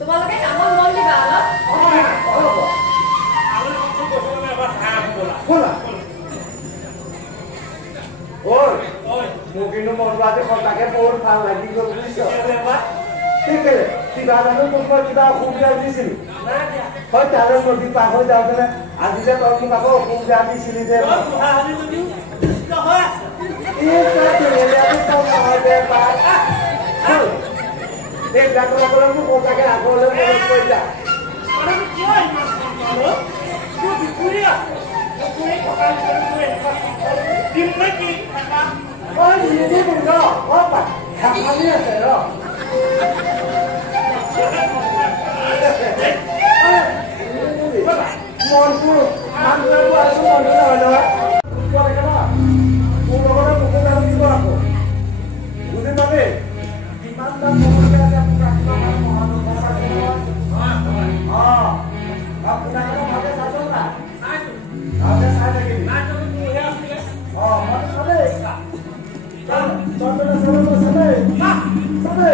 তোমালোকে কামত মন দিবা মোৰ কিন্তু মনবাদী সঁচাকে বহুত ভাল লাগি গ'ল বুজিছ কিবা জানো তোক মই কিবা অসুবিধা দিছিলো হয় তালৈ নদী পাৰ হৈ যাওঁতেনে আজি যে তই মোক আকৌ অসুবিধা দিছিলি যে এইবিলাকলে মোক সঁচাকে আগলৈ মনত পৰি যা আছে ৰ মনটো মানুহটো আছো মনটো নহয় নহয় মোৰ লগতে মোকে যাম দিব আকৌ বুজি পাবি কিমান দাম মনকে আছে আপোনাক আপোনাক ভাবে চাইছ না ভাবে চাই থাকিবি মই চালে চন্দনে চালে